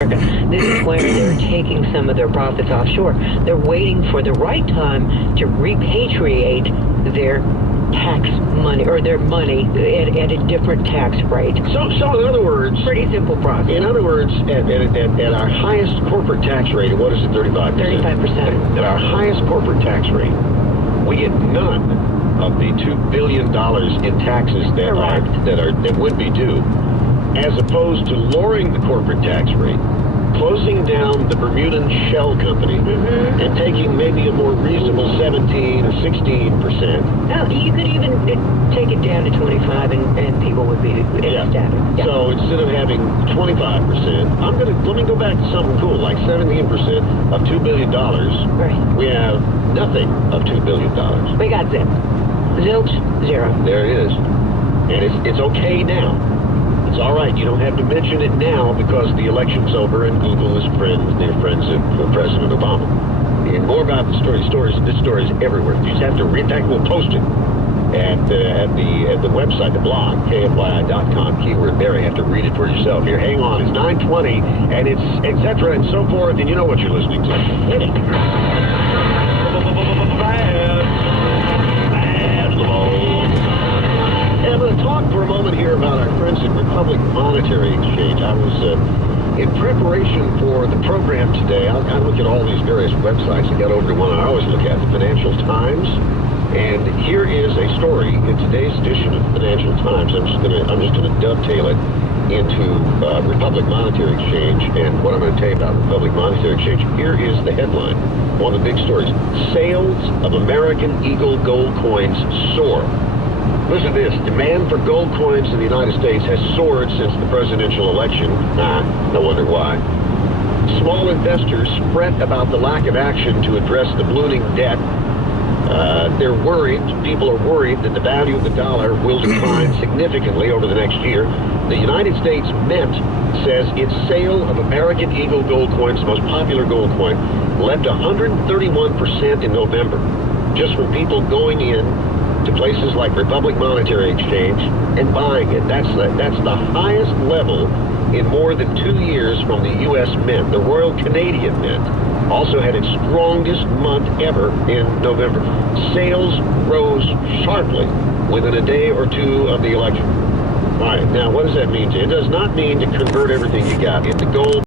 This is where they're taking some of their profits offshore. They're waiting for the right time to repatriate their tax money, or their money at a different tax rate. So in other words, Pretty simple process. in other words, at our highest corporate tax rate, what is it, 35%? 35%. At our highest corporate tax rate, we get none of the $2 billion in taxes that would be due, as opposed to lowering the corporate tax rate, closing down the Bermudan shell company, and taking maybe a more reasonable 17 or 16%. Now, you could even take it down to 25 and people would be ecstatic. Yeah. So instead of having 25%, let me go back to something cool, like 17% of $2 billion. Right. We have nothing of $2 billion. We got zip. Zilch, zero. There it is. And it's okay now. It's all right. You don't have to mention it now because the election's over and Google is they're friends of President Obama. And more about the story. This story is everywhere. You just have to read that. We'll post it at the website, the blog, kfyi.com, keyword Barry. You have to read it for yourself. Here, hang on. It's 9:20, and it's et cetera and so forth, and you know what you're listening to. Hit it. I'm going to talk for a moment here about our friends at Republic Monetary Exchange. I was in preparation for the program today. I look at all these various websites. I got over to one I always look at, the Financial Times. And here is a story in today's edition of the Financial Times. I'm just going to dovetail it into Republic Monetary Exchange and what I'm going to tell you about Republic Monetary Exchange. Here is the headline, one of the big stories. Sales of American Eagle gold coins soar. Listen to this. Demand for gold coins in the United States has soared since the presidential election. No wonder why. Small investors fret about the lack of action to address the ballooning debt. They're worried, people are worried that the value of the dollar will decline significantly over the next year. The United States Mint says its sale of American Eagle gold coins, the most popular gold coin, leapt 131% in November, just from people going in to places like Republic Monetary Exchange and buying it. That's the highest level in more than 2 years from the U.S. Mint. The Royal Canadian Mint also had its strongest month ever in November. Sales rose sharply within a day or two of the election. All right, now what does that mean to you? It does not mean to convert everything you got into gold.